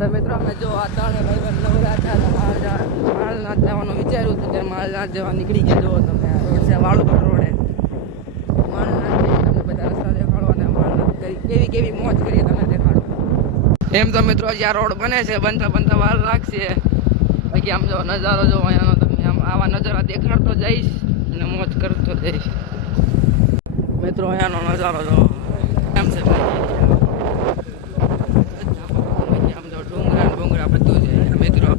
તો મિત્રો અમે જો આ ત્રણે ભાઈ નવરા હતા માલનાથ જવાનું વિચાર્યું હતું કે માલનાથ જવા નીકળી ગયા. જો તમે આ રોડ છે વાળુકોટ રોડે માલનાથ તમને બધા રસ્તા દેખાડો અને માલનાથ કેવી કેવી મોજ કરીએ તમને દેખાડો. એમ તો મિત્રો જ્યાં રોડ બને છે બનતા વાર લાગશે. બાકી આમ જો નજારો જો અહીંયાનો તમે આમ આવા નજારા દેખાડતો જઈશ અને મોજ કરતો જઈશ. મિત્રો અહીંયાનો નજારો જો એમ છે આમ જો ડુંગરા બધું છે મિત્રો.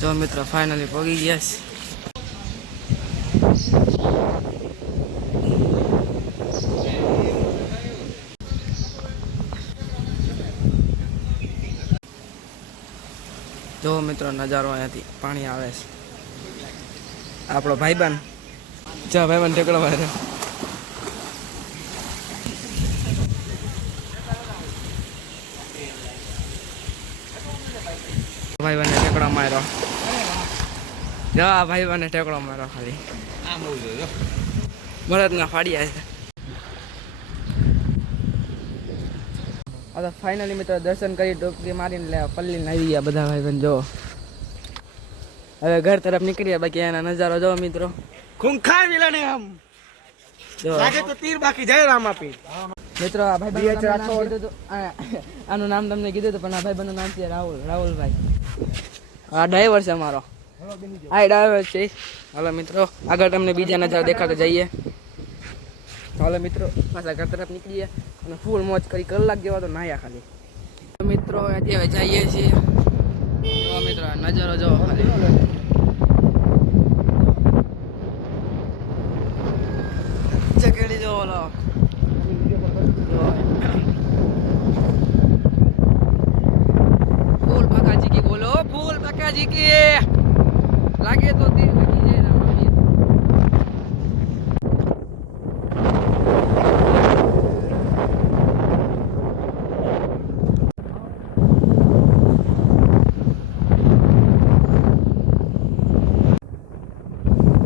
જો મિત્રો ફાઇનલી પગી ગયા છે. જો મિત્રો નજારો અહીંયાથી પાણી આવે છે. આપણો ભાઈબંધ જા ભાઈબંધ ટેકડો મારે ભાઈબંધને ટેકડો માર્યો. જો આ ભાઈબંધને ટેકડો માર્યો ખાલી બળદના ફાડ્યા છે. ફાઇનલી મિત્રો દર્શન કરી ડોકરી મારીને પલ્લીને આવી ગયા બધા ભાઈબંધ. જો હવે ઘર તરફ નીકળ્યા. બાકી એના નજારો જો મિત્રો ખૂંખાર વિલાને આમ લાગે તો તીર બાકી જય રામ આપી. મિત્રો આ ભાઈબંધ આનું નામ તમને કીધું હતું પણ આ ભાઈબંધનું નામ છે રાહુલભાઈ. આ ડ્રાઈવર છે અમારો. આ ડ્રાઈવર છે. હાલો મિત્રો આગળ તમને બીજા નજારા દેખાતા જઈએ. હાલો મિત્રો પાછા ઘર તરફ નીકળીએ અને ફૂલ મોજ કરી કલાક જેવા તો નાયા ખાલી. મિત્રો અત્યારે જઈએ છીએ. જો મિત્રો નજારો જો ખાલી ચકેડી જો ઓલો फूल पकाजी की बोलो फूल पकाजी की लागे तो तीर लगी जाए ना मम्मी.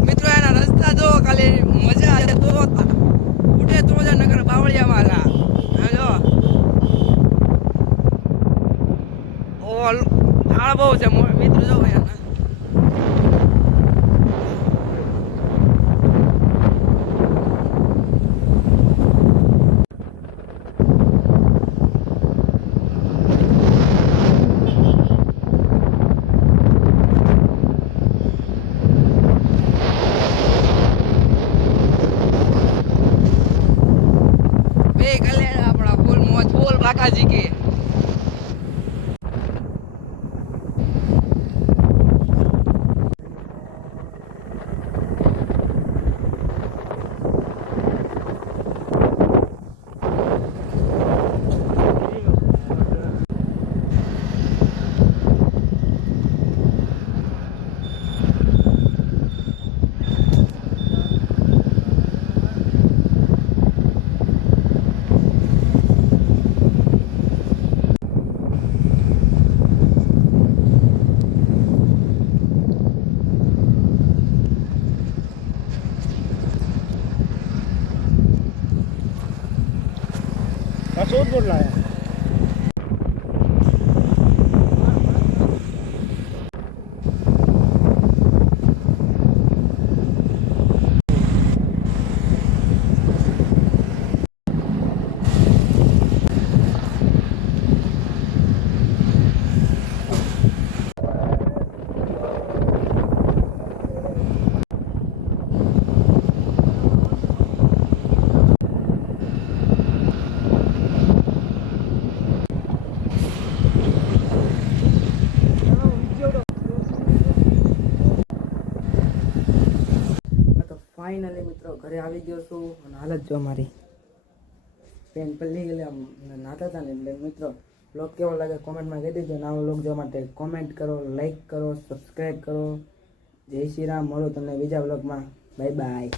મિત્રો એના રસ્તા જો ખાલી મજા આવે તો ઉઠે તો જ નગર બાવળિયા મારા જો ઢાળ બહુ છે મિત્રો. જો બે કલે આપણા ફૂલ મોજ ફૂલ બાકાજી કે सोच लाया ફાઇનલી મિત્રો ઘરે આવી ગયો છું અને હાલત જો મારી પેન પલ્લી ગયેલી આમ નાતા હતા ને એટલે મિત્રો બ્લોગ કેવો લાગે કોમેન્ટમાં કહી દેજો. નવો બ્લોગ જોવા માટે કોમેન્ટ કરો, લાઈક કરો, સબસ્ક્રાઈબ કરો. જય શ્રી રામ. મળું તમને બીજા બ્લોગમાં. Bye bye.